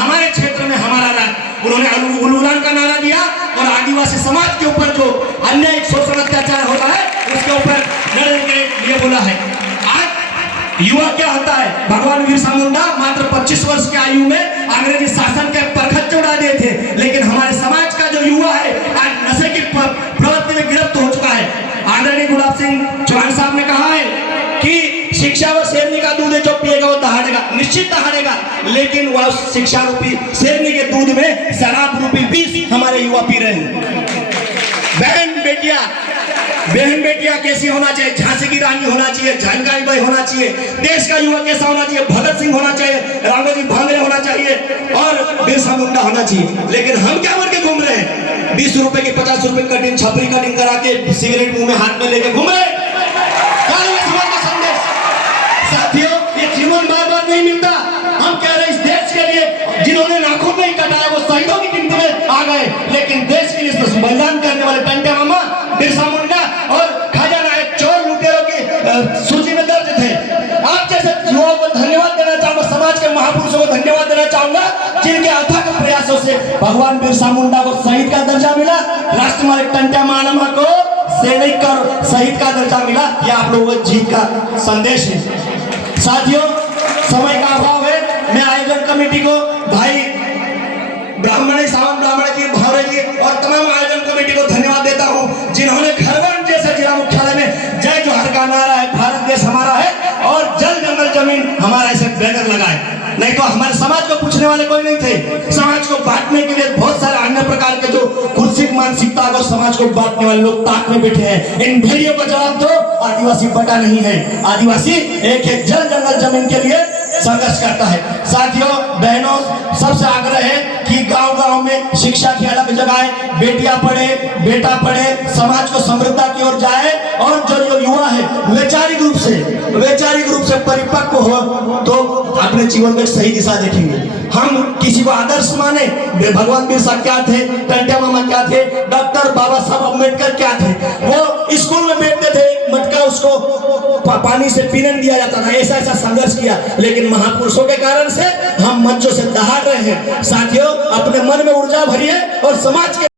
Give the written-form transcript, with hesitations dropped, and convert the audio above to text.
हमारे क्षेत्र में हमारा राज। उन्होंने उलूलान का नारा दिया और आदिवासी समाज के ऊपर जो अन्याय शोषण अत्याचार हो रहा है उसके ऊपर लड़ने के लिए बोला है। आज युवा क्या होता है, भगवान बिरसा मुंडा मात्र 25 वर्ष की आयु में अंग्रेजी शासन के परखच्चे उड़ा दिए थे, लेकिन हमारे समाज का जो युवा है आज नशे की प्रवृत्ति में गिरफ्त हो चुका है। आदरणीय गुलाब सिंह चौहान साहब ने कहा है कि शिक्षा व शेरनी का दूध है, जो पिएगा वो दहाड़ेगा, निश्चित दहाड़ेगा, लेकिन वह शिक्षा रूपी शेरनी के दूध में शराब रूपी विष हमारे युवा पी रहे हैं। बहन बेटियां कैसी होना चाहिए, झांसी की रानी होना चाहिए, जानकारी बाई होना चाहिए, देश का युवा कैसा होना चाहिए, भगत सिंह होना चाहिए, राघोजी भांगरे होना चाहिए और बिरसा मुंडा होना चाहिए। लेकिन हम क्या बोल के घूम रहे हैं, 20 रुपए की 50 रुपए कटिंग, छपरी कटिंग करा के सिगरेट मुंह में हाथ में लेके घूम रहे। साथियों, ये जीवन बार बार नहीं मिलता। हम कह रहे हैं इस देश के लिए जिन्होंने नाखून नहीं कटाया वो शहीदों की गिनती में आ गए, लेकिन देश के लिए बलिदान करने वाले टंटे मामा, बिरसा मुंडा और खाजा नायक चोर लुटेरों की सूची में दर्ज थे। आप जैसे युवाओं को धन्यवाद देना चाहूंगा, समाज के महापुरुषों को धन्यवाद देना चाहूंगा जिनके अथक प्रयासों से भगवान बिरसा मुंडा को शहीद का दर्जा मिला, राष्ट्रमाता टंटे मामा को सैनिक और शहीद का दर्जा मिला। यह आप लोगों को जीत का संदेश है। साथियों, समय का अभाव है, मैं आयोजन कमेटी को भाई ब्राह्मण सावन ब्राह्मण जी, भावरे जी और तमाम आयोजन कमेटी को धन्यवाद देता हूं जिन्होंने खरगोन जैसे जिला मुख्यालय में जय जोहर का नारा है, भारत देश हमारा है और जल जंगल जमीन हमारा ऐसे बैनर लगाए। नहीं तो हमारे समाज को पूछने वाले कोई नहीं थे। समाज को बांटने के लिए बहुत सारे अन्य प्रकार के जो कुर्सिक मानसिकता को समाज को बांटने वाले लोग ताक में बैठे हैं। इन भेड़ियों का जवाब दो, आदिवासी बटा नहीं है, आदिवासी एक एक जल जंगल जमीन के लिए संघर्ष करता है। साथियों बहनों, सबसे आग्रह है कि गांव-गांव में शिक्षा की अलग जगह है, बेटियां पढ़े, बेटा पढ़े, समाज को समृद्धता की ओर जाए और जो युवा है वैचारिक रूप से परिपक्व हो तो अपने जीवन में सही दिशा देखेंगे। हम किसी को आदर्श माने, भगवान बिरसा क्या थे, टंटे मामा क्या थे, डॉक्टर बाबा साहब अम्बेडकर क्या थे, वो स्कूल में बैठते थे, मटका उसको पानी से पीने दिया जाता था, ऐसा ऐसा संघर्ष किया, लेकिन महापुरुषों के कारण से हम मंचों से दहाड़ रहे हैं। साथियों, अपने मन में ऊर्जा भरिए और समाज के